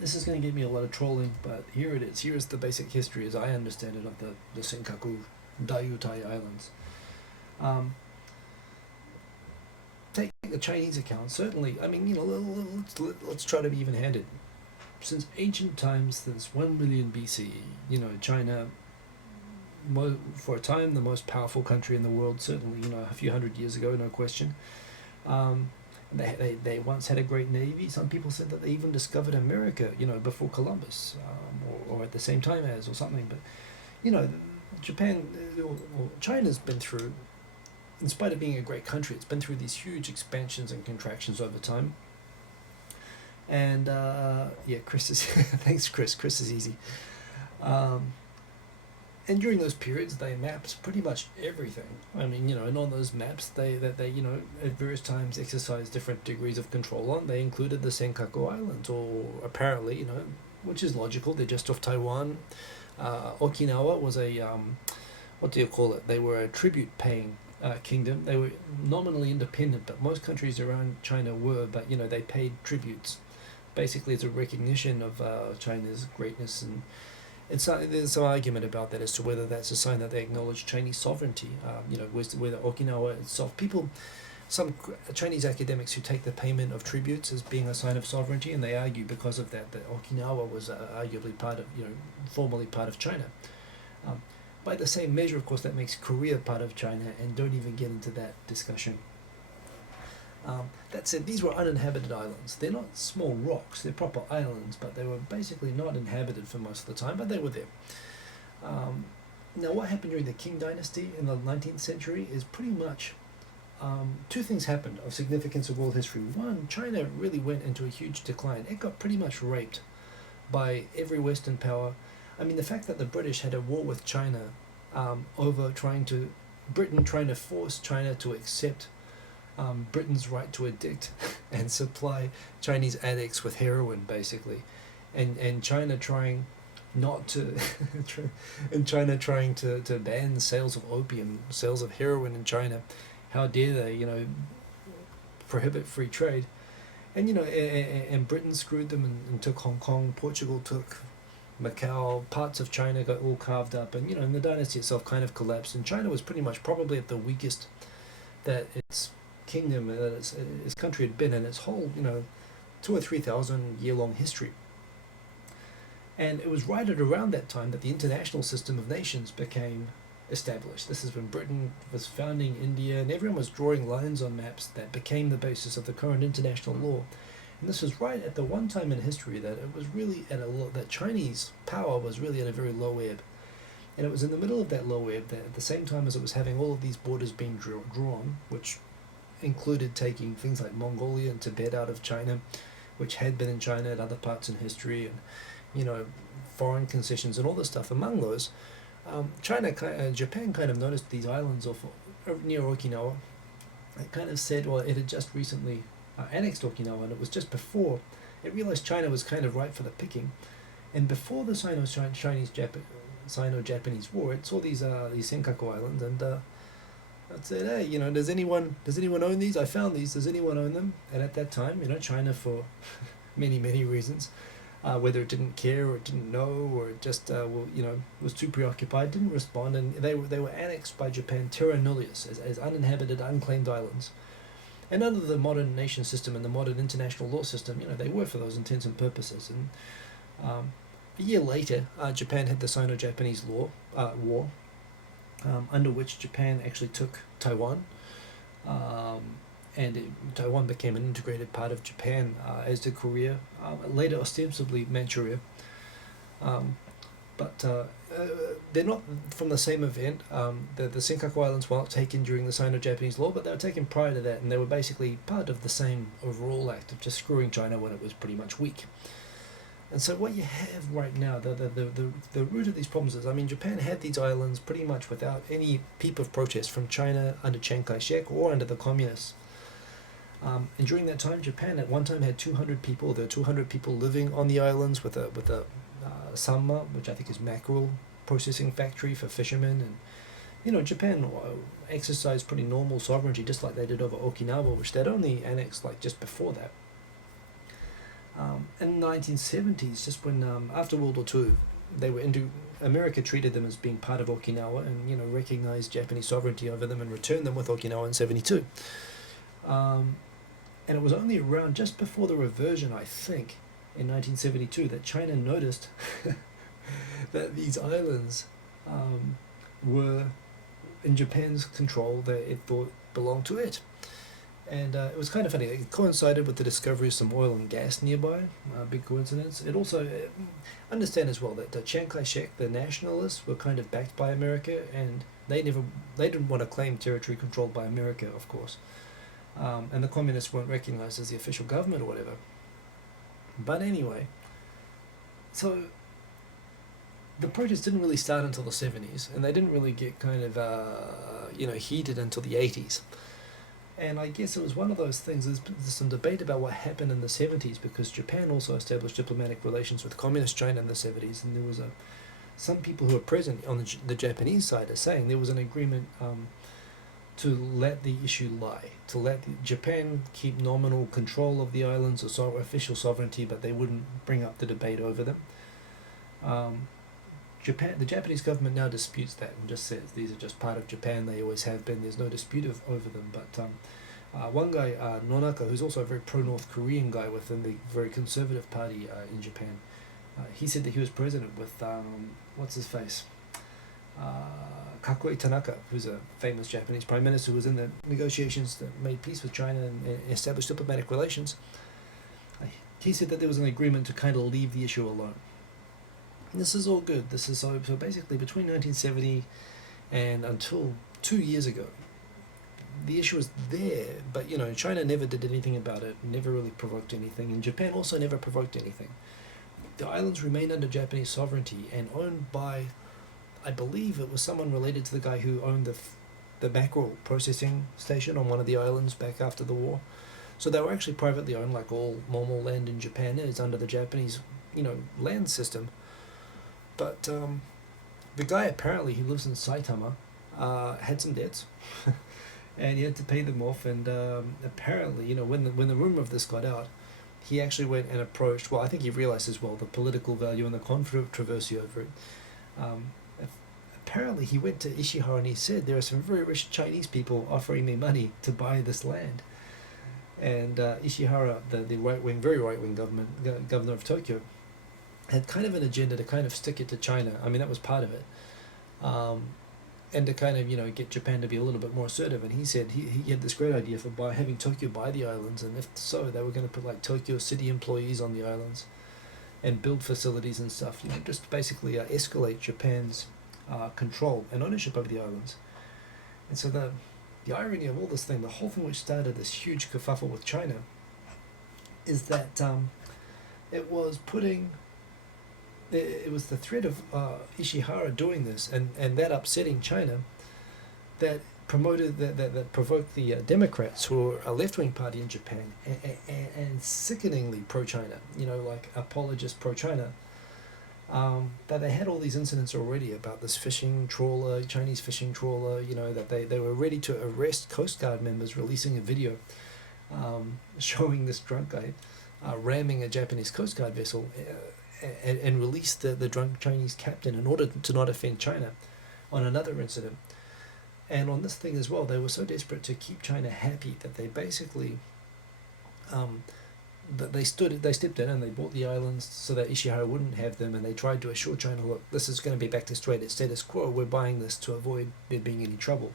this is going to give me a lot of trolling, but here it is. Here is the basic history, as I understand it, of the Senkaku Daiutai Islands. Take the Chinese account. Certainly, I mean, let's try to be even-handed. Since ancient times, since 1 million BCE, China, for a time, the most powerful country in the world, certainly, a few hundred years ago, no question. They once had a great navy. Some people said that they even discovered America, before Columbus, or at the same time as, or something. But, Japan, or China's been through, in spite of being a great country, it's been through these huge expansions and contractions over time. And, Chris is, thanks Chris is easy. And during those periods, they mapped pretty much everything. I mean, and on those maps, they at various times exercised different degrees of control on. They included the Senkaku Islands, or apparently, which is logical. They're just off Taiwan. Okinawa was a, what do you call it? They were a tribute-paying kingdom. They were nominally independent, but most countries around China were. But they paid tributes. Basically, it's a recognition of China's greatness, and there's some argument about that as to whether that's a sign that they acknowledge Chinese sovereignty. Whether Okinawa itself, some Chinese academics who take the payment of tributes as being a sign of sovereignty, and they argue because of that Okinawa was arguably formally part of China. By the same measure, of course, that makes Korea part of China, and don't even get into that discussion. That said, these were uninhabited islands. They're not small rocks, they're proper islands, but they were basically not inhabited for most of the time, but they were there. Now, what happened during the Qing dynasty in the 19th century is pretty much two things happened of significance of world history. One, China really went into a huge decline. It got pretty much raped by every Western power. I mean, the fact that the British had a war with China over Britain trying to force China to accept Britain's right to addict and supply Chinese addicts with heroin, basically, and China trying not to trying to ban sales of opium, sales of heroin in China. How dare they, prohibit free trade, and and Britain screwed them and took Hong Kong. Portugal took Macau. Parts of China got all carved up, and and the dynasty itself kind of collapsed, and China was pretty much probably at the weakest that its kingdom, that its country had been in its whole 2,000 or 3,000 year long history. And it was right at around that time that the international system of nations became established. This is when Britain was founding India, and everyone was drawing lines on maps that became the basis of the current international law. And this was right at the one time in history that it was really that Chinese power was really at a very low ebb. And it was in the middle of that low ebb that at the same time as it was having all of these borders being drawn, which included taking things like Mongolia and Tibet out of China, which had been in China at other parts in history, and foreign concessions and all this stuff. Among those, Japan kind of noticed these islands near Okinawa. It kind of said, well, it had just recently annexed Okinawa, and it was just before it realized China was kind of ripe for the picking. And before the Sino-Japanese War, it saw these Senkaku Islands, and it said, hey, does anyone own these? I found these. Does anyone own them? And at that time, China, for many reasons, whether it didn't care or it didn't know, or it just was too preoccupied, didn't respond, and they were annexed by Japan terra nullius, as uninhabited, unclaimed islands. And under the modern nation system and the modern international law system, they were for those intents and purposes. And a year later, Japan had the Sino-Japanese war, under which Japan actually took Taiwan, and Taiwan became an integrated part of Japan, as did Korea, later ostensibly Manchuria. But they're not from the same event. The Senkaku Islands weren't taken during the Sino-Japanese Law, but they were taken prior to that, and they were basically part of the same overall act of just screwing China when it was pretty much weak. And so what you have right now, the root of these problems is, Japan had these islands pretty much without any peep of protest from China under Chiang Kai-shek or under the communists. And during that time, Japan at one time had 200 people. There were 200 people living on the islands with a sanma, which I think is mackerel processing factory for fishermen. And Japan exercised pretty normal sovereignty, just like they did over Okinawa, which they'd only annexed just before that. In the 1970s, just when after World War II, they were America treated them as being part of Okinawa and recognized Japanese sovereignty over them and returned them with Okinawa in 72. And it was only around just before the reversion, I think, in 1972, that China noticed that these islands were in Japan's control, that it thought belonged to it. And it was kind of funny. It coincided with the discovery of some oil and gas nearby. Big coincidence. It also understand as well that Chiang Kai-shek, the nationalists, were kind of backed by America, and they didn't want to claim territory controlled by America, of course. And the communists weren't recognized as the official government or whatever. But anyway, so the protests didn't really start until the 70s, and they didn't really get kind of heated until the 80s. And I guess it was one of those things. There's some debate about what happened in the 70s, because Japan also established diplomatic relations with communist China in the 70s, and there was some people who were present on the Japanese side are saying there was an agreement to let the issue lie, to let Japan keep nominal control of the islands or official sovereignty, but they wouldn't bring up the debate over them. The Japanese government now disputes that and just says these are just part of Japan, they always have been, there's no dispute over them. But one guy, Nonaka, who's also a very pro-North Korean guy within the very conservative party in Japan, he said that he was president with, what's his face? Kakoi Tanaka, who's a famous Japanese prime minister who was in the negotiations that made peace with China and established diplomatic relations. He said that there was an agreement to kind of leave the issue alone. This is all good. This is so basically between 1970 and until 2 years ago, the issue was there, but China never did anything about it, never really provoked anything, and Japan also never provoked anything. The islands remained under Japanese sovereignty and owned by, I believe it was someone related to the guy who owned the mackerel processing station on one of the islands back after the war. So they were actually privately owned, like all normal land in Japan is under the Japanese, land system. But the guy, apparently, he lives in Saitama, had some debts, and he had to pay them off. And apparently, when the rumor of this got out, he actually went and approached. Well, I think he realized as well the political value and the controversy over it. Apparently, he went to Ishihara and he said, "There are some very rich Chinese people offering me money to buy this land." And Ishihara, the very right wing governor of Tokyo, had kind of an agenda to kind of stick it to China. I mean, that was part of it. And to kind of, get Japan to be a little bit more assertive. And he said he had this great idea for having Tokyo buy the islands. And if so, they were going to put like Tokyo city employees on the islands and build facilities and stuff. Just basically escalate Japan's control and ownership over the islands. And so the irony of all this thing, the whole thing which started this huge kerfuffle with China, is that it was the threat of Ishihara doing this and that upsetting China that provoked the Democrats, who are a left-wing party in Japan and sickeningly pro-China, like apologists pro-China, that they had all these incidents already about this Chinese fishing trawler, that they were ready to arrest Coast Guard members, releasing a video showing this drunk guy ramming a Japanese Coast Guard vessel, and released the drunk Chinese captain in order to not offend China on another incident. And on this thing as well, they were so desperate to keep China happy that they basically they stepped in and they bought the islands so that Ishihara wouldn't have them, and they tried to assure China, look, this is going to be back to status quo, we're buying this to avoid there being any trouble.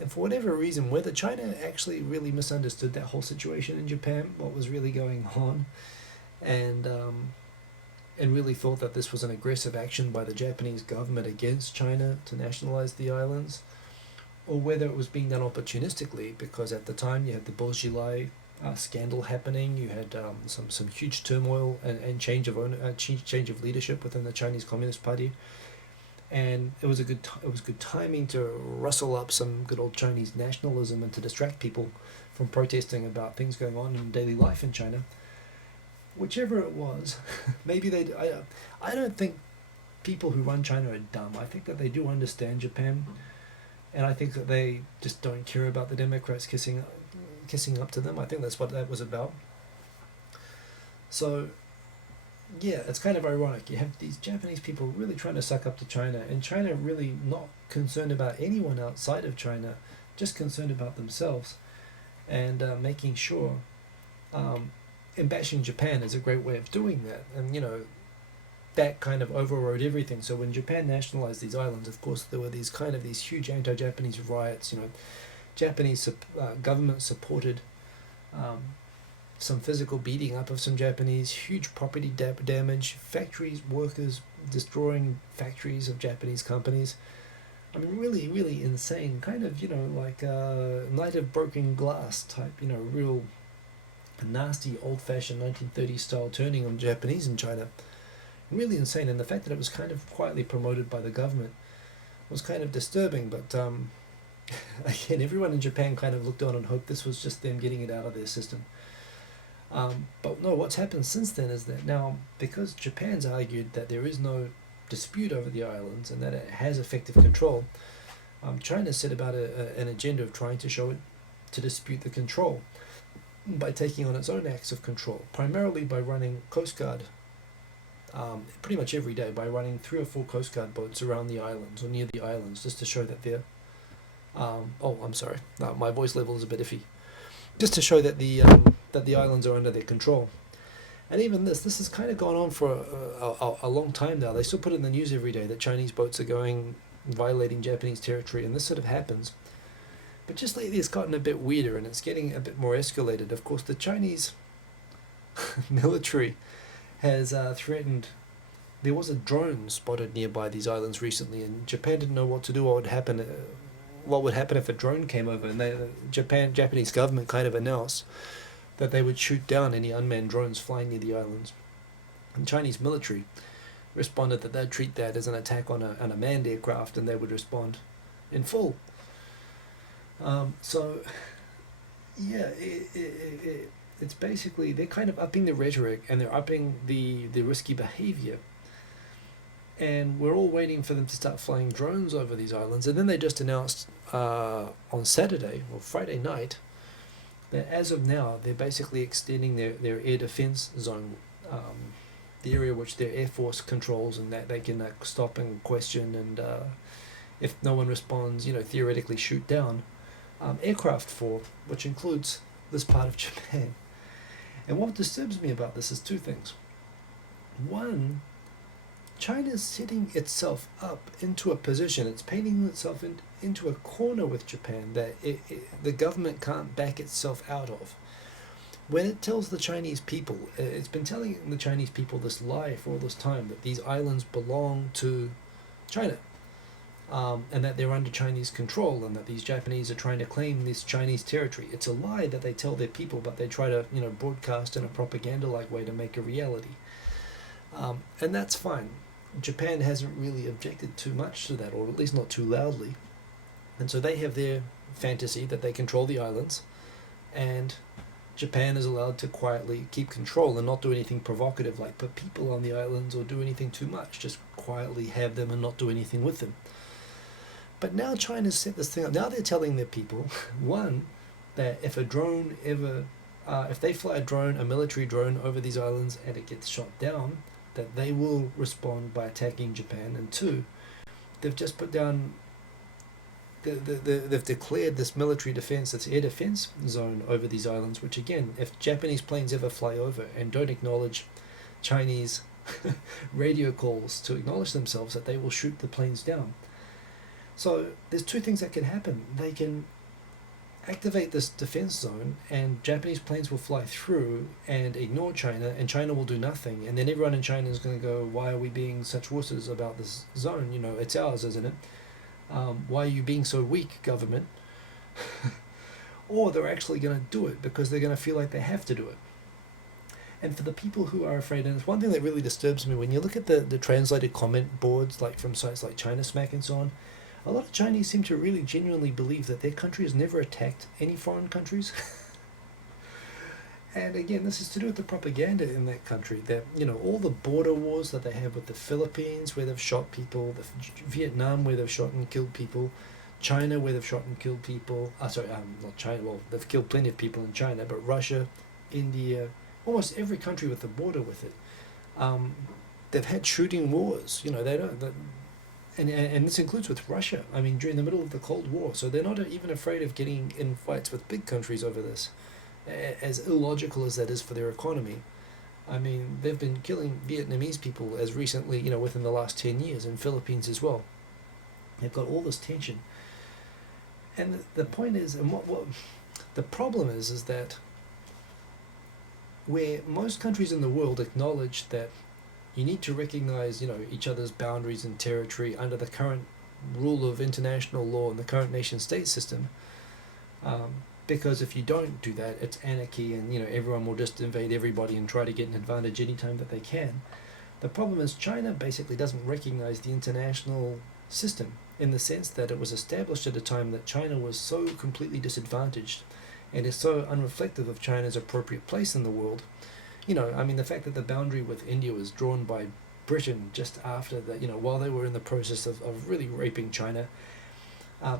And for whatever reason, whether China actually really misunderstood that whole situation in Japan, what was really going on, and really thought that this was an aggressive action by the Japanese government against China to nationalize the islands, or whether it was being done opportunistically, because at the time you had the Bourgeois scandal happening, you had some huge turmoil and change of leadership within the Chinese Communist Party, and it was good timing to rustle up some good old Chinese nationalism and to distract people from protesting about things going on in daily life in China. Whichever it was, maybe I don't think people who run China are dumb. I think that they do understand Japan, and I think that they just don't care about the Democrats kissing up to them. I think that's what that was about. So yeah, it's kind of ironic. You have these Japanese people really trying to suck up to China, and China really not concerned about anyone outside of China, just concerned about themselves, and making sure. And bashing Japan is a great way of doing that, and that kind of overrode everything. So when Japan nationalized these islands, of course, there were these huge anti-Japanese riots. Japanese government supported some physical beating up of some Japanese, huge property damage, factories, workers destroying factories of Japanese companies. I mean, really, really insane, like Night of Broken Glass type, real nasty, old-fashioned 1930s style turning on Japanese in China. Really insane, and the fact that it was kind of quietly promoted by the government was kind of disturbing, but again, everyone in Japan kind of looked on and hoped this was just them getting it out of their system. But no, what's happened since then is that now, because Japan's argued that there is no dispute over the islands and that it has effective control, China set about an agenda of trying to show it to dispute the control by taking on its own acts of control, primarily by running Coast Guard pretty much every day, by running 3 or 4 Coast Guard boats around the islands or near the islands, just to show that they're I'm sorry, my voice level is a bit iffy, just to show that the islands are under their control. And even this has kind of gone on for a long time now. They still put it in the news every day that Chinese boats are going violating Japanese territory, and this sort of happens. But just lately it's gotten a bit weirder, and it's getting a bit more escalated. Of course, the Chinese military has threatened. There was a drone spotted nearby these islands recently, and Japan didn't know what to do. What would happen if a drone came over? And the Japanese government kind of announced that they would shoot down any unmanned drones flying near the islands. And Chinese military responded that they'd treat that as an attack on a manned aircraft, and they would respond in full. So yeah, it's basically they're kind of upping the rhetoric, and they're upping the risky behavior, and we're all waiting for them to start flying drones over these islands. And then they just announced on Saturday or Friday night that as of now they're basically extending their air defense zone, the area which their Air Force controls, and that they can stop and question, and if no one responds, theoretically shoot down aircraft for, which includes this part of Japan. And what disturbs me about this is 2 things. One, China's setting itself up into a position, it's painting itself into a corner with Japan that the government can't back itself out of. When it tells the Chinese people, it's been telling the Chinese people this lie for all this time, that these islands belong to China. And that they're under Chinese control, and that these Japanese are trying to claim this Chinese territory. It's a lie that they tell their people, but they try to broadcast in a propaganda-like way to make a reality. And that's fine. Japan hasn't really objected too much to that, or at least not too loudly. And so they have their fantasy that they control the islands, and Japan is allowed to quietly keep control and not do anything provocative like put people on the islands or do anything too much, just quietly have them and not do anything with them. But now China's set this thing up. Now they're telling their people, one, that if a drone ever, if they fly a military drone over these islands and it gets shot down, that they will respond by attacking Japan. And 2, they've just put down, they've declared this military defense, this air defense zone over these islands, which again, if Japanese planes ever fly over and don't acknowledge Chinese radio calls to acknowledge themselves, that they will shoot the planes down. So there's 2 things that can happen. They can activate this defense zone, and Japanese planes will fly through and ignore China, and China will do nothing. And then everyone in China is going to go, why are we being such wusses about this zone? It's ours, isn't it? Why are you being so weak, government? Or they're actually going to do it because they're going to feel like they have to do it. And for the people who are afraid, and it's one thing that really disturbs me, when you look at the translated comment boards, like from sites like China Smack and so on, a lot of Chinese seem to really genuinely believe that their country has never attacked any foreign countries. And again, this is to do with the propaganda in that country, that, all the border wars that they have with the Philippines, where they've shot people, Vietnam, where they've shot and killed people, China, where they've shot and killed people, not China, well, they've killed plenty of people in China, but Russia, India, almost every country with a border with it, they've had shooting wars. You know, they don't. And this includes with Russia. I mean, during the middle of the Cold War, so they're not even afraid of getting in fights with big countries over this, as illogical as that is for their economy. I mean, they've been killing Vietnamese people as recently, you know, within the last 10 years, and Philippines as well. They've got all this tension. And the point is, and what the problem is that where most countries in the world acknowledge that you need to recognize, you know, each other's boundaries and territory under the current rule of international law and the current nation-state system, because if you don't do that, it's anarchy, and you know everyone will just invade everybody and try to get an advantage anytime that they can. The problem is China basically doesn't recognize the international system in the sense that it was established at a time that China was so completely disadvantaged and is so unreflective of China's appropriate place in the world. You know, I mean, the fact that the boundary with India was drawn by Britain just after that, you know, while they were in the process of really raping China,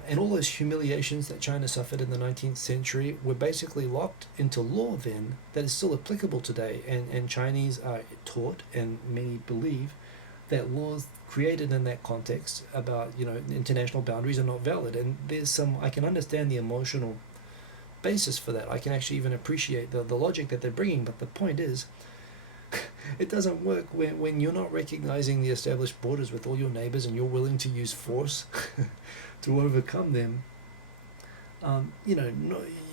and all those humiliations that China suffered in the 19th century were basically locked into law then that is still applicable today. And Chinese are taught, and many believe, that laws created in that context about, you know, international boundaries are not valid. And there's some, I can understand the emotional basis for that. I can actually even appreciate the logic that they're bringing. But the point is, it doesn't work when you're not recognizing the established borders with all your neighbors and you're willing to use force to overcome them. You know,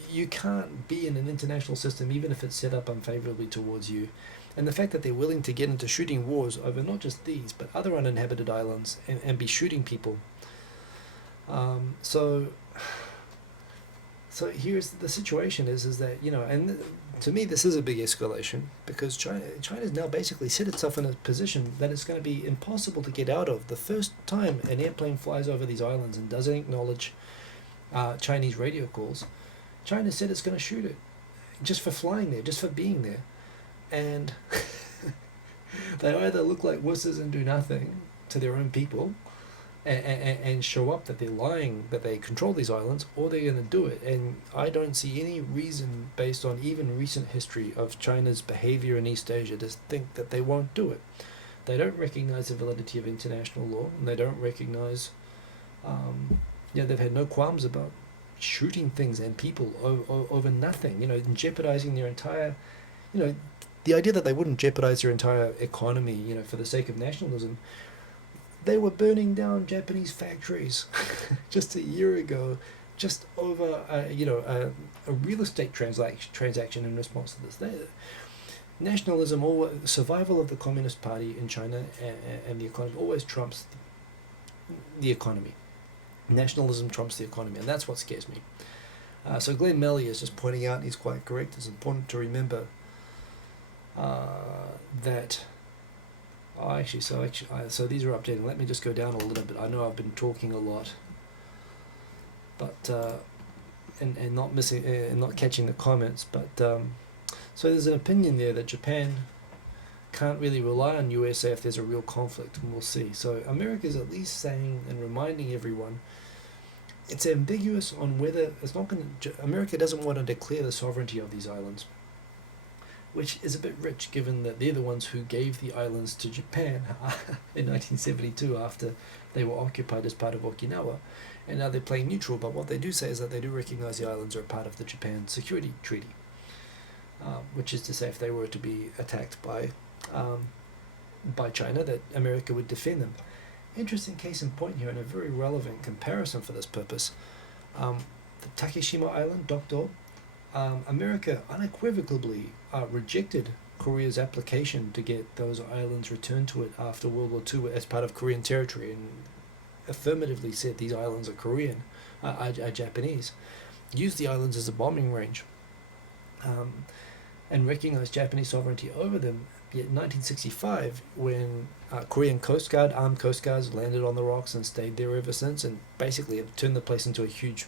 you can't be in an international system even if it's set up unfavorably towards you. And the fact that they're willing to get into shooting wars over not just these but other uninhabited islands and be shooting people. So here's the situation is that, you know, and to me this is a big escalation because China's now basically set itself in a position that it's going to be impossible to get out of. The first time an airplane flies over these islands and doesn't acknowledge Chinese radio calls, China said it's going to shoot it just for flying there, just for being there. And they either look like wusses and do nothing to their own people and show up that they're lying, that they control these islands, or they're going to do it. And I don't see any reason based on even recent history of China's behavior in East Asia to think that they won't do it. They don't recognize the validity of international law, and they don't recognize, they've had no qualms about shooting things and people over nothing, you know, and jeopardizing their entire, you know, the idea that they wouldn't jeopardize their entire economy, you know, for the sake of nationalism. They were burning down Japanese factories just a year ago, just over a real estate transaction in response to this. Nationalism, or survival of the Communist Party in China and the economy always trumps the economy. Nationalism trumps the economy, and that's what scares me. So Glenn Melly is just pointing out, and he's quite correct, it's important to remember that... So these are updating. Let me just go down a little bit. I know I've been talking a lot, but and not missing and not catching the comments. But so there's an opinion there that Japan can't really rely on USA if there's a real conflict, and we'll see. So America is at least saying and reminding everyone it's ambiguous on whether it's not going to. America doesn't want to declare the sovereignty of these islands, which is a bit rich given that they're the ones who gave the islands to Japan in 1972 after they were occupied as part of Okinawa, and now they're playing neutral. But what they do say is that they do recognize the islands are part of the Japan Security Treaty, which is to say if they were to be attacked by China, that America would defend them. Interesting case in point here, and a very relevant comparison for this purpose. The Takeshima Island, Dokdo, America unequivocally rejected Korea's application to get those islands returned to it after World War II as part of Korean territory, and affirmatively said these islands are Korean, are Japanese, used the islands as a bombing range, and recognized Japanese sovereignty over them. Yet in 1965, when Korean Coast Guard, armed Coast Guards, landed on the rocks and stayed there ever since, and basically have turned the place into a huge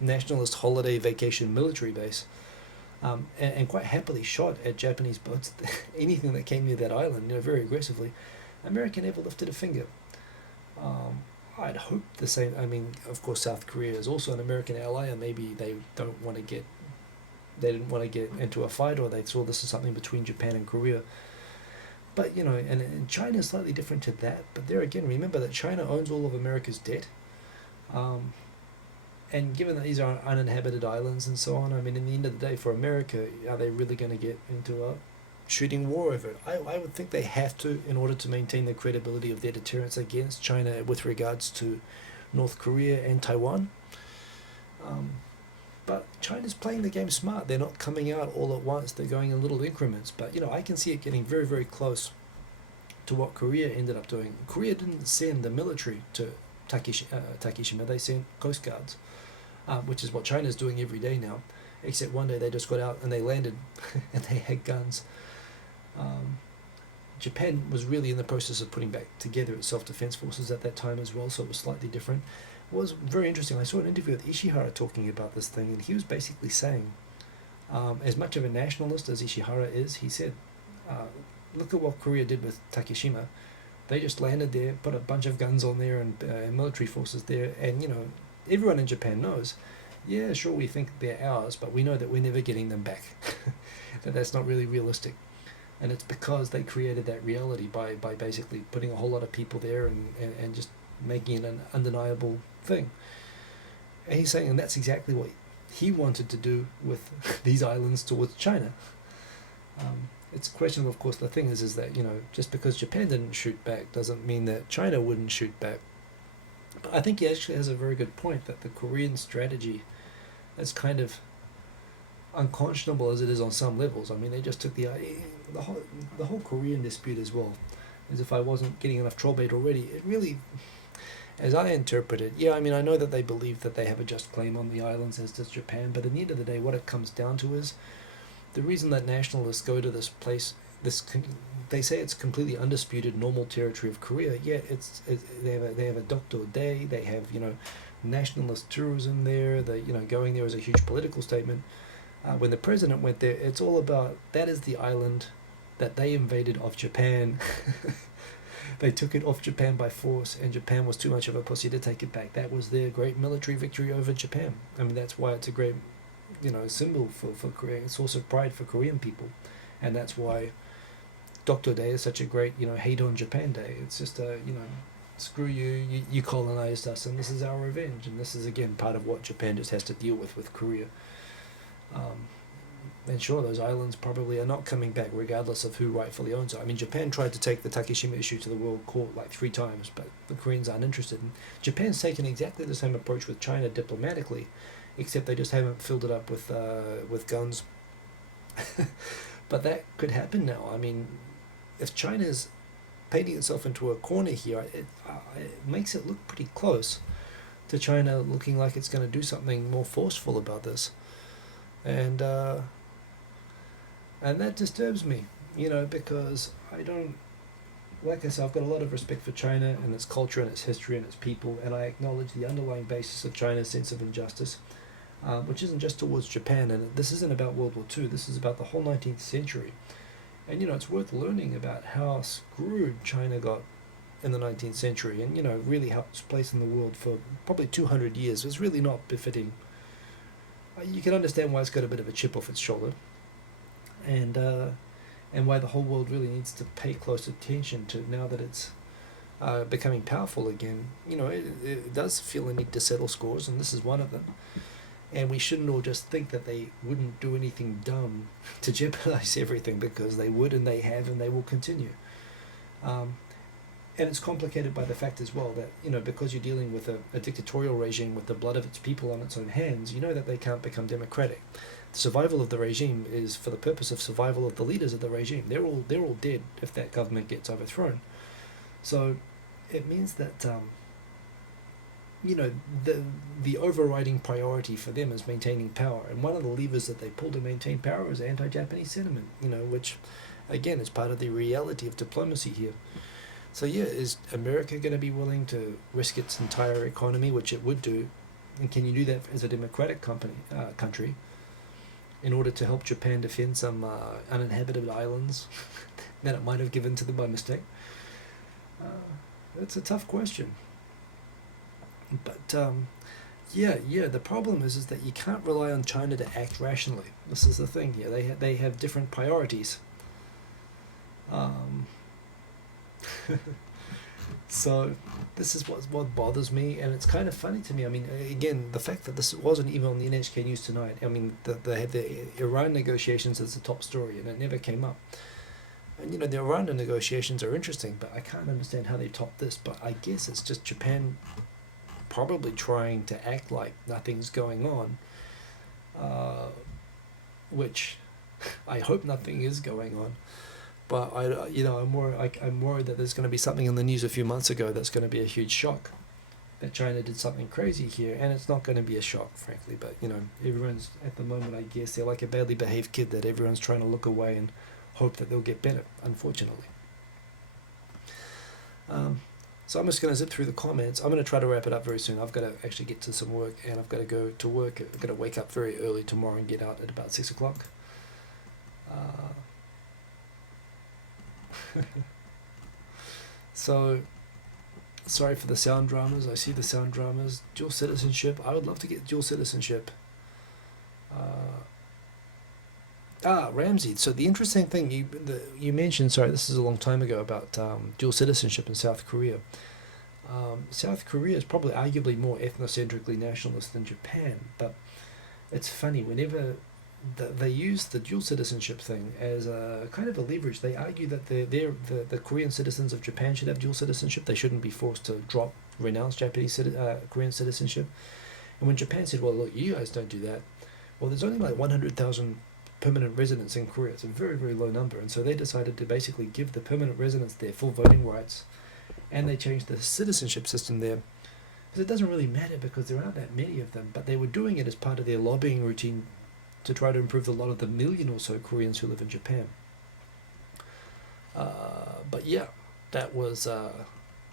nationalist holiday vacation military base, and quite happily shot at Japanese boats, anything that came near that island, you know, very aggressively. America never lifted a finger. I'd hope the same. I mean, of course, South Korea is also an American ally, and maybe they don't want to get they didn't want to get into a fight, or they saw this as something between Japan and Korea. But, you know, and China is slightly different to that. But there again, remember that China owns all of America's debt. And given that these are uninhabited islands and so on, I mean, in the end of the day, for America, are they really going to get into a shooting war over it? I would think they have to, in order to maintain the credibility of their deterrence against China with regards to North Korea and Taiwan. But China's playing the game smart. They're not coming out all at once. They're going in little increments. But, you know, I can see it getting very, very close to what Korea ended up doing. Korea didn't send the military to Takeshima. They sent coast guards, which is what China's doing every day now. Except one day they just got out and they landed and they had guns. Japan was really in the process of putting back together its self-defense forces at that time as well, so it was slightly different. It was very interesting. I saw an interview with Ishihara talking about this thing, and he was basically saying, as much of a nationalist as Ishihara is, he said, look at what Korea did with Takeshima. They just landed there, put a bunch of guns on there and military forces there, and, you know, everyone in Japan knows, yeah, sure, we think they're ours, but we know that we're never getting them back. That's not really realistic. And it's because they created that reality by basically putting a whole lot of people there and just making it an undeniable thing. And he's saying, and that's exactly what he wanted to do with these islands towards China. It's questionable, of course. The thing is that, you know, just because Japan didn't shoot back doesn't mean that China wouldn't shoot back. But I think he actually has a very good point that the Korean strategy is kind of unconscionable as it is on some levels. I mean, they just took the whole Korean dispute as well. As if I wasn't getting enough troll bait already, it really, as I interpret it, yeah, I mean, I know that they believe that they have a just claim on the islands, as does Japan, but in the end of the day, what it comes down to is the reason that nationalists go to this place, they say it's completely undisputed normal territory of Korea, yet they have a Dokdo Day, they have, you know, nationalist tourism there, you know, going there is a huge political statement. When the president went there, it's all about, that is the island that they invaded off Japan. They took it off Japan by force, and Japan was too much of a pussy to take it back. That was their great military victory over Japan. I mean, that's why it's a great, you know, symbol for Korea, a source of pride for Korean people. And that's why Dokdo Day is such a great, you know, hate on Japan day. It's just a, you know, screw you, you colonized us, and this is our revenge. And this is, again, part of what Japan just has to deal with Korea. And sure, those islands probably are not coming back regardless of who rightfully owns it. I mean, Japan tried to take the Takeshima issue to the World Court like 3 times, but the Koreans aren't interested. And Japan's taken exactly the same approach with China diplomatically, except they just haven't filled it up with guns. But that could happen now. I mean, if China's painting itself into a corner here, it makes it look pretty close to China looking like it's going to do something more forceful about this. And that disturbs me, you know, because I don't, like I said, I've got a lot of respect for China and its culture and its history and its people, and I acknowledge the underlying basis of China's sense of injustice, which isn't just towards Japan, and this isn't about World War II, this is about the whole 19th century. And, you know, it's worth learning about how screwed China got in the 19th century, and, you know, really how its place in the world for probably 200 years was really not befitting. You can understand why it's got a bit of a chip off its shoulder, and why the whole world really needs to pay close attention to now that it's becoming powerful again. You know, it does feel a need to settle scores, and this is one of them. And we shouldn't all just think that they wouldn't do anything dumb to jeopardize everything, because they would, and they have, and they will continue. And it's complicated by the fact as well that, you know, because you're dealing with a dictatorial regime with the blood of its people on its own hands, you know that they can't become democratic. The survival of the regime is for the purpose of survival of the leaders of the regime. They're all dead if that government gets overthrown. So it means that, you know, the overriding priority for them is maintaining power. And one of the levers that they pull to maintain power is anti-Japanese sentiment, you know, which, again, is part of the reality of diplomacy here. So yeah, is America going to be willing to risk its entire economy, which it would do, and can you do that as a democratic country, in order to help Japan defend some uninhabited islands that it might have given to them by mistake? It's a tough question. But Yeah. The problem is that you can't rely on China to act rationally. This is the thing here. They have different priorities. Um, so this is what bothers me, and it's kind of funny to me. I mean, again, the fact that this wasn't even on the NHK News tonight. I mean, they had the Iran negotiations as the top story, and it never came up. And the Iran negotiations are interesting, but I can't understand how they topped this. But I guess it's just Japan probably trying to act like nothing's going on, which I hope nothing is going on. But I'm worried that there's going to be something in the news a few months ago that's going to be a huge shock, that China did something crazy here, and it's not going to be a shock, frankly. But everyone's at the moment, I guess, they're like a badly behaved kid that everyone's trying to look away and hope that they'll get better, unfortunately. So I'm just going to zip through the comments. I'm going to try to wrap it up very soon. I've got to actually get to some work, and I've got to go to work. I've got to wake up very early tomorrow and get out at about 6 o'clock. So, sorry for the sound dramas. I see the sound dramas. Dual citizenship. I would love to get dual citizenship. Ramsey. So the interesting thing you mentioned, sorry, this is a long time ago, about dual citizenship in South Korea. South Korea is probably arguably more ethnocentrically nationalist than Japan, but it's funny, whenever they use the dual citizenship thing as a kind of a leverage. They argue that the Korean citizens of Japan should have dual citizenship. They shouldn't be forced to renounce Korean citizenship. And when Japan said, well, look, you guys don't do that, well, there's only like 100,000 permanent residents in Korea. It's a very, very low number. And so they decided to basically give the permanent residents their full voting rights, and they changed the citizenship system there. Because it doesn't really matter because there aren't that many of them, but they were doing it as part of their lobbying routine to try to improve the lot of the million or so Koreans who live in Japan. But yeah, that was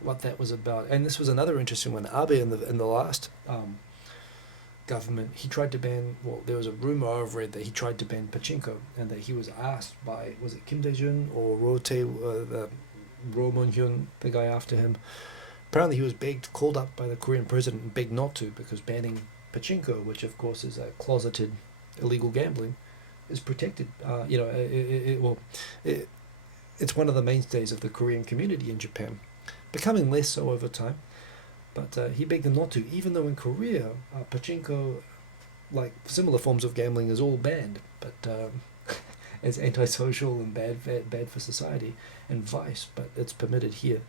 what that was about. And this was another interesting one. Abe in the last government, he tried to ban, well, there was a rumor I've read that he tried to ban pachinko, and that he was asked by, was it Kim Dae-jun or Roh Moon-hyun, the guy after him. Apparently he was called up by the Korean president and begged not to, because banning pachinko, which of course is a closeted illegal gambling, is protected. It's one of the mainstays of the Korean community in Japan, becoming less so over time. But he begged them not to, even though in Korea, pachinko, like similar forms of gambling, is all banned, but it's antisocial and bad for society and vice, but it's permitted here.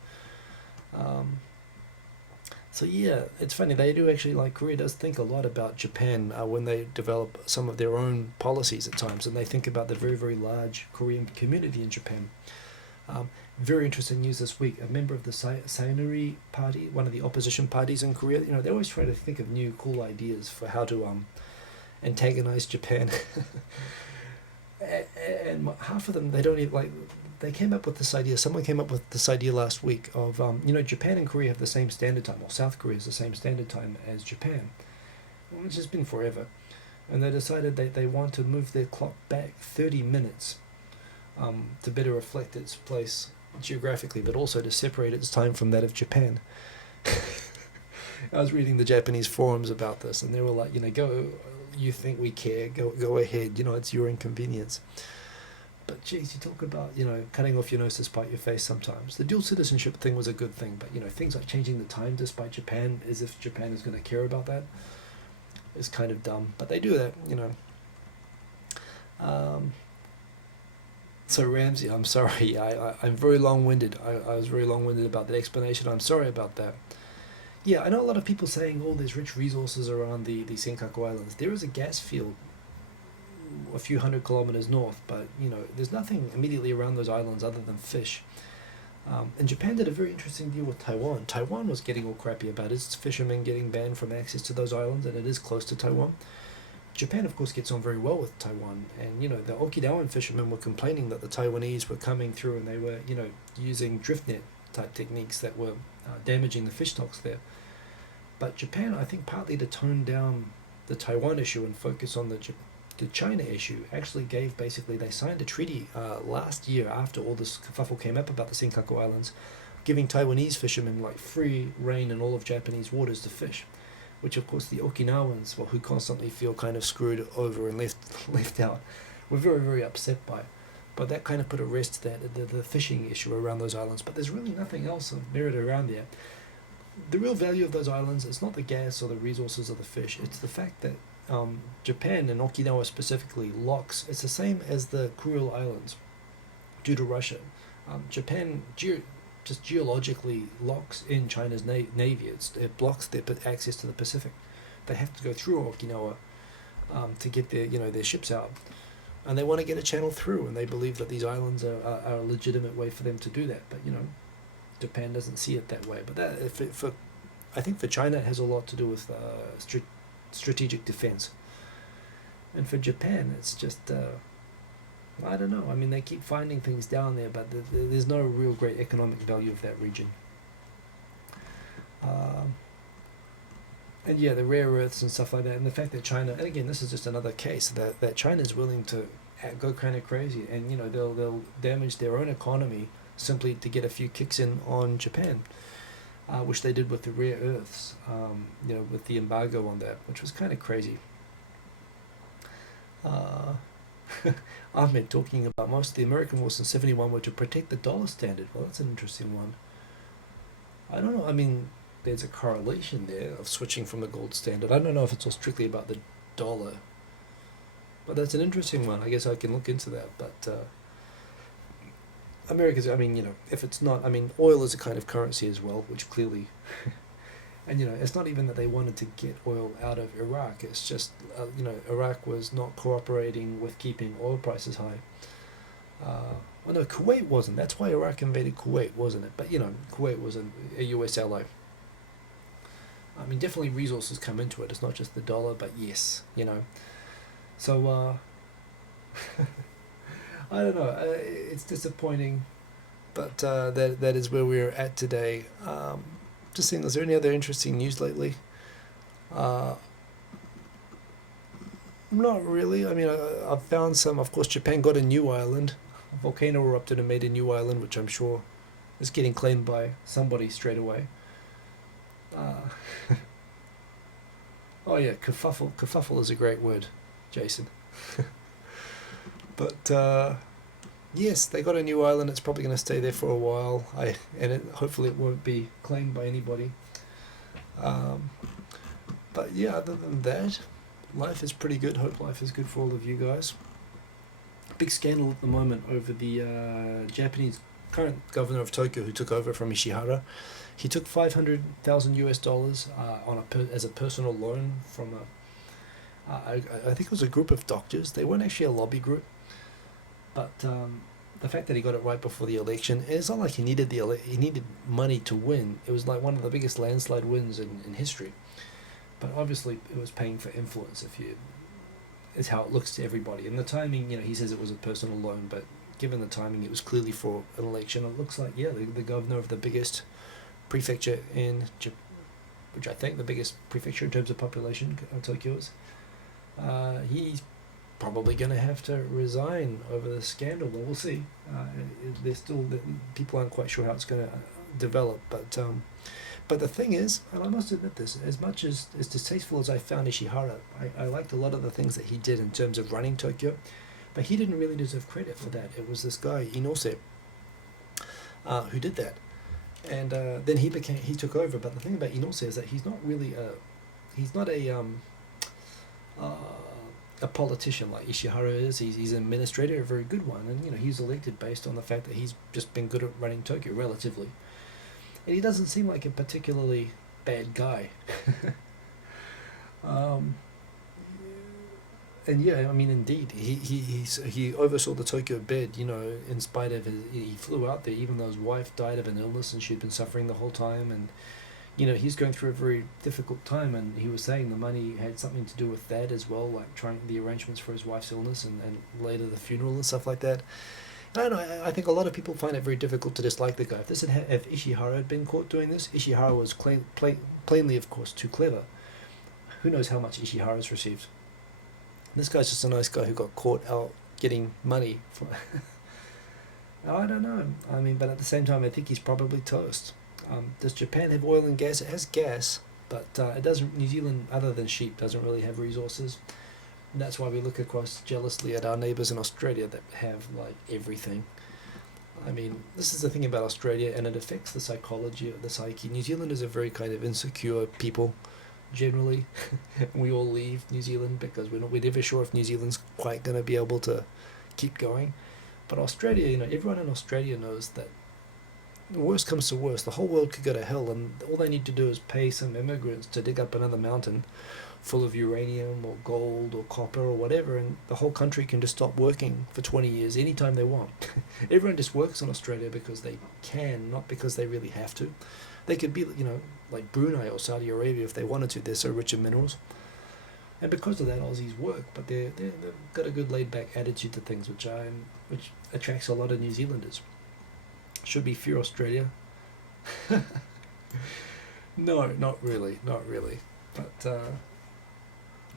So yeah, it's funny, they do actually, like, Korea does think a lot about Japan when they develop some of their own policies at times, and they think about the very, very large Korean community in Japan. Very interesting news this week. A member of the Saenuri party, one of the opposition parties in Korea, they always try to think of new cool ideas for how to antagonize Japan. And half of them, they don't even, like, they came up with this idea, someone came up with this idea last week of, Japan and Korea have the same standard time, or South Korea has the same standard time as Japan, which has been forever. And they decided they want to move their clock back 30 minutes to better reflect its place geographically, but also to separate its time from that of Japan. I was reading the Japanese forums about this, and they were like, go, you think we care, go ahead, it's your inconvenience. But geez, you talk about, cutting off your nose to spite your face sometimes. The dual citizenship thing was a good thing, but, things like changing the time to spite Japan, as if Japan is going to care about that, is kind of dumb. But they do that, So Ramsey, I'm sorry, I'm very long-winded. I was very long-winded about that explanation. I'm sorry about that. Yeah, I know a lot of people saying, there's rich resources around the Senkaku Islands. There is a gas field a few hundred kilometers north, but there's nothing immediately around those islands other than fish. And Japan did a very interesting deal with Taiwan. Taiwan was getting all crappy about its fishermen getting banned from access to those islands, and it is close to Taiwan. Japan, of course, gets on very well with Taiwan, and the Okinawan fishermen were complaining that the Taiwanese were coming through and they were using drift net type techniques that were damaging the fish stocks there. But Japan, I think partly to tone down the Taiwan issue and focus on the China issue, actually they signed a treaty last year after all this kerfuffle came up about the Senkaku Islands, giving Taiwanese fishermen like free rein in all of Japanese waters to fish, which of course the Okinawans, well, who constantly feel kind of screwed over and left out, were very, very upset by. But that kind of put a rest to that, the fishing issue around those islands. But there's really nothing else of merit around there. The real value of those islands is not the gas or the resources of the fish. It's the fact that Japan, and Okinawa specifically, locks. It's the same as the Kuril Islands due to Russia. Japan just geologically locks in China's navy. It blocks their access to the Pacific. They have to go through Okinawa to get their ships out. And they want to get a channel through, and they believe that these islands are a legitimate way for them to do that. But Japan doesn't see it that way. But that, I think for China, it has a lot to do with strategic defense. And for Japan, it's just, I don't know. I mean, they keep finding things down there, but there's no real great economic value of that region. And yeah, the rare earths and stuff like that, and the fact that China, and again, this is just another case that China is willing to go kind of crazy, and they'll damage their own economy simply to get a few kicks in on Japan, which they did with the rare earths, with the embargo on that, which was kind of crazy. Ahmed talking about most of the American wars in 1971 were to protect the dollar standard. Well, that's an interesting one. I don't know. I mean, there's a correlation there of switching from the gold standard. I don't know if it's all strictly about the dollar, but that's an interesting one. I guess I can look into that. But America's, if it's not, oil is a kind of currency as well, which clearly, and it's not even that they wanted to get oil out of Iraq. It's just, Iraq was not cooperating with keeping oil prices high. Well, no, Kuwait wasn't. That's why Iraq invaded Kuwait, wasn't it? But, Kuwait was a US ally. Definitely resources come into it. It's not just the dollar, but yes, So, I don't know. It's disappointing, but that is where we're at today. Just seeing, is there any other interesting news lately? Not really. I've found some. Of course, Japan got a new island. A volcano erupted and made a new island, which I'm sure is getting claimed by somebody straight away. Oh yeah, kerfuffle. Kerfuffle is a great word, Jason. But yes, they got a new island. It's probably going to stay there for a while. Hopefully it won't be claimed by anybody. But yeah, other than that, life is pretty good. Hope life is good for all of you guys. Big scandal at the moment over the Japanese current governor of Tokyo who took over from Ishihara. He took $500,000 as a personal loan from I think it was a group of doctors. They weren't actually a lobby group, but the fact that he got it right before the election, it's not like he needed he needed money to win. It was like one of the biggest landslide wins in history. But obviously, it was paying for influence. Is how it looks to everybody. And the timing, he says it was a personal loan, but given the timing, it was clearly for an election. It looks like, the governor of the biggest prefecture in Japan, which I think the biggest prefecture in terms of population, Tokyo is. He's probably going to have to resign over the scandal. Well, we'll see. People aren't quite sure how it's going to develop. But the thing is, and I must admit this, as much as distasteful as I found Ishihara, I liked a lot of the things that he did in terms of running Tokyo, but he didn't really deserve credit for that. It was this guy, Inose, who did that. And then he took over. But the thing about Inose is that he's not really a politician like Ishihara is. He's an administrator, a very good one, and he's elected based on the fact that he's just been good at running Tokyo relatively. And he doesn't seem like a particularly bad guy. And yeah, indeed, he oversaw the Tokyo bid, in spite of he flew out there even though his wife died of an illness and she'd been suffering the whole time, and he's going through a very difficult time, and he was saying the money had something to do with that as well, like trying the arrangements for his wife's illness and later the funeral and stuff like that. I don't know, I think a lot of people find it very difficult to dislike the guy. If Ishihara had been caught doing this, Ishihara was plainly, of course, too clever. Who knows how much Ishihara's received? This guy's just a nice guy who got caught out getting money. I don't know. But at the same time, I think he's probably toast. Does Japan have oil and gas? It has gas, but it doesn't. New Zealand, other than sheep, doesn't really have resources. And that's why we look across jealously at our neighbours in Australia that have like everything. I mean, this is the thing about Australia, and it affects the psychology of the psyche. New Zealand is a very kind of insecure people, generally. We all leave New Zealand because we're never sure if New Zealand's quite going to be able to keep going. But Australia, you know, everyone in Australia knows that the worst comes to worst, the whole world could go to hell, and all they need to do is pay some immigrants to dig up another mountain full of uranium or gold or copper or whatever, and the whole country can just stop working for 20 years anytime they want. Everyone just works in Australia because they can, not because they really have to. They could be, you know, like Brunei or Saudi Arabia if they wanted to. They're so rich in minerals. And because of that, Aussies work, but they've got a good laid-back attitude to things, which attracts a lot of New Zealanders. Should we fear Australia? No, not really. But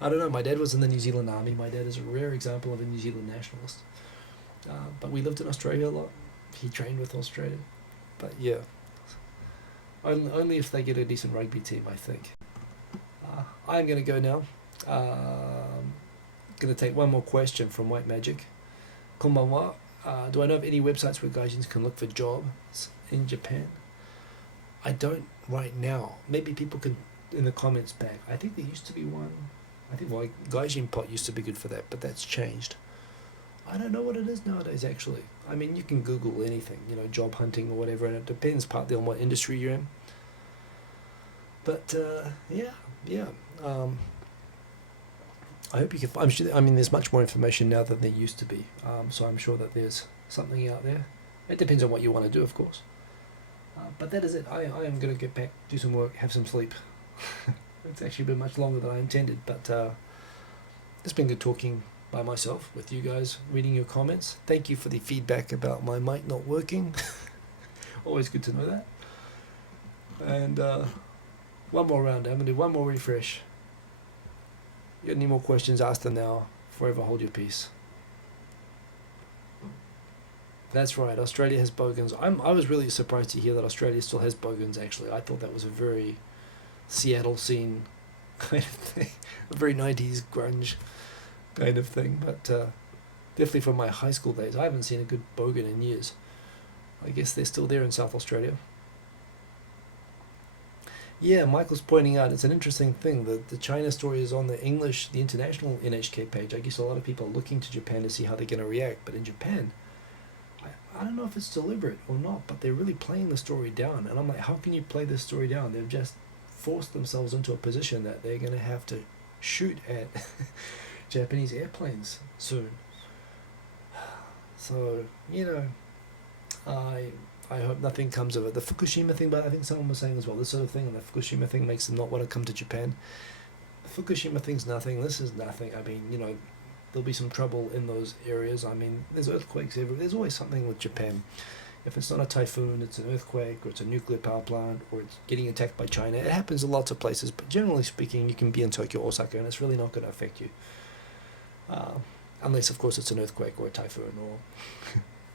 I don't know, my dad was in the New Zealand Army. My dad is a rare example of a New Zealand nationalist. But we lived in Australia a lot. He trained with Australia. But yeah, only if they get a decent rugby team, I think. I'm going to go now. Going to take one more question from White Magic. Konbanwa. Do I know of any websites where gaijins can look for jobs in Japan? I don't right now. Maybe people can in the comments back. I think there used to be one. I think Gaijin Pot used to be good for that, but that's changed. I don't know what it is nowadays, actually. I mean, you can Google anything, you know, job hunting or whatever, and it depends partly on what industry you're in. But yeah. I hope you can. I'm sure. I mean, there's much more information now than there used to be. So I'm sure that there's something out there. It depends on what you want to do, of course. But that is it. I am going to get back, do some work, have some sleep. It's actually been much longer than I intended, but it's been good talking by myself with you guys, reading your comments. Thank you for the feedback about my mic not working. Always good to know that. And one more round. I'm going to do one more refresh. You got any more questions? Ask them now. Forever hold your peace. That's right. Australia has bogans. I was really surprised to hear that Australia still has bogans, actually. I thought that was a very Seattle scene kind of thing. A very 90s grunge kind of thing. But definitely from my high school days, I haven't seen a good bogan in years. I guess they're still there in South Australia. Yeah, Michael's pointing out it's an interesting thing that the China story is on the international NHK page. I guess a lot of people are looking to Japan to see how they're going to react. But in Japan, I don't know if it's deliberate or not, but they're really playing the story down. And I'm like, how can you play this story down? They've just forced themselves into a position that they're going to have to shoot at Japanese airplanes soon. So, you know, I hope nothing comes of it. The Fukushima thing, but I think someone was saying as well, this sort of thing, and the Fukushima thing makes them not want to come to Japan. The Fukushima thing's nothing. This is nothing. I mean, you know, there'll be some trouble in those areas. I mean, there's earthquakes everywhere. There's always something with Japan. If it's not a typhoon, it's an earthquake, or it's a nuclear power plant, or it's getting attacked by China. It happens in lots of places, but generally speaking, you can be in Tokyo or Osaka, and it's really not going to affect you. Unless, of course, it's an earthquake or a typhoon or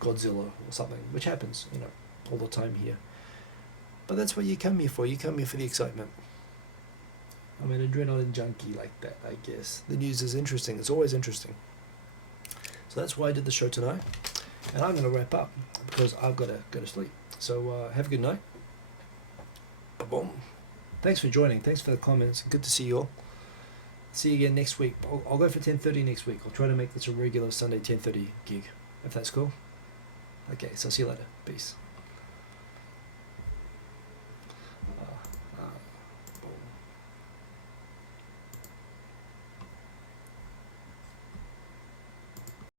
Godzilla or something, which happens, you know, all the time here. But that's what you come here for. You come here for the excitement. I'm an adrenaline junkie like that, I guess. The news is interesting. It's always interesting. So that's why I did the show tonight. And I'm going to wrap up because I've got to go to sleep. So have a good night. Ba-boom. Thanks for joining. Thanks for the comments. Good to see you all. See you again next week. I'll go for 10:30 next week. I'll try to make this a regular Sunday 10:30 gig, if that's cool. Okay, so see you later. Peace.